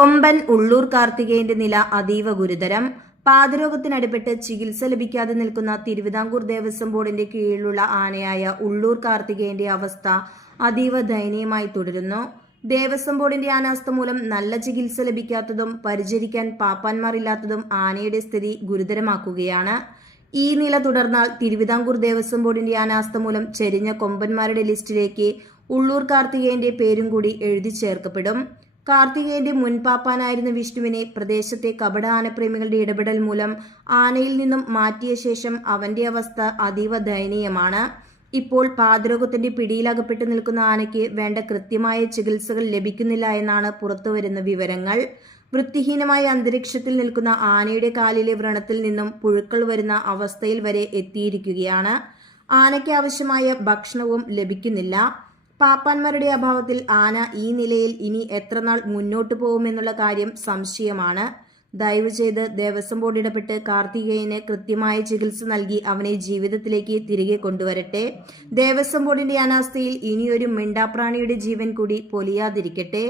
കൊമ്പൻ ഉള്ളൂർ കാർത്തികേയന്റെ നില അതീവ ഗുരുതരം. പാദരോഗത്തിനടിപ്പെട്ട് ചികിത്സ ലഭിക്കാതെ നിൽക്കുന്ന തിരുവിതാംകൂർ ദേവസ്വം ബോർഡിന്റെ കീഴിലുള്ള ആനയായ ഉള്ളൂർ കാർത്തികേയന്റെ അവസ്ഥ അതീവ ദയനീയമായി തുടരുന്നു. ദേവസ്വം ബോർഡിന്റെ അനാസ്ഥ മൂലം നല്ല ചികിത്സ ലഭിക്കാത്തതും പരിചരിക്കാൻ പാപ്പാന്മാരില്ലാത്തതും ആനയുടെ സ്ഥിതി ഗുരുതരമാക്കുകയാണ്. ഈ നില തുടർന്നാൽ തിരുവിതാംകൂർ ദേവസ്വം ബോർഡിന്റെ അനാസ്ഥ മൂലം ചെരിഞ്ഞ കൊമ്പന്മാരുടെ ലിസ്റ്റിലേക്ക് ഉള്ളൂർ കാർത്തികേയന്റെ പേരും കൂടി എഴുതി ചേർക്കപ്പെടും. കാർത്തികേയന്റെ മുൻ പാപ്പാനായിരുന്ന വിഷ്ണുവിനെ പ്രദേശത്തെ കപട ആനപ്രേമികളുടെ ഇടപെടൽ മൂലം ആനയിൽ നിന്നും മാറ്റിയ ശേഷം അവന്റെ അവസ്ഥ അതീവ ദയനീയമാണ്. ഇപ്പോൾ പാദരോഗത്തിന്റെ പിടിയിലകപ്പെട്ടു നിൽക്കുന്ന ആനയ്ക്ക് വേണ്ട കൃത്യമായ ചികിത്സകൾ ലഭിക്കുന്നില്ല എന്നാണ് പുറത്തുവരുന്ന വിവരങ്ങൾ. വൃത്തിഹീനമായ അന്തരീക്ഷത്തിൽ നിൽക്കുന്ന ആനയുടെ കാലിലെ വ്രണത്തിൽ നിന്നും പുഴുക്കൾ വരുന്ന അവസ്ഥയിൽ വരെ എത്തിയിരിക്കുകയാണ്. ആനയ്ക്ക് ആവശ്യമായ ഭക്ഷണവും ലഭിക്കുന്നില്ല. പാപ്പാന്മാരുടെ അഭാവത്തിൽ ആന ഈ നിലയിൽ ഇനി എത്രനാൾ മുന്നോട്ടു പോകുമെന്നുള്ള കാര്യം സംശയമാണ്. ദയവ് ചെയ്ത് ദേവസ്വം ബോർഡ് ഇടപെട്ട് കാർത്തികേയന് കൃത്യമായ ചികിത്സ നൽകി അവനെ ജീവിതത്തിലേക്ക് തിരികെ കൊണ്ടുവരട്ടെ. ദേവസ്വം ബോർഡിന്റെ അനാസ്ഥയിൽ ഇനിയൊരു മിണ്ടാപ്രാണിയുടെ ജീവൻ കൂടി പൊലിയാതിരിക്കട്ടെ.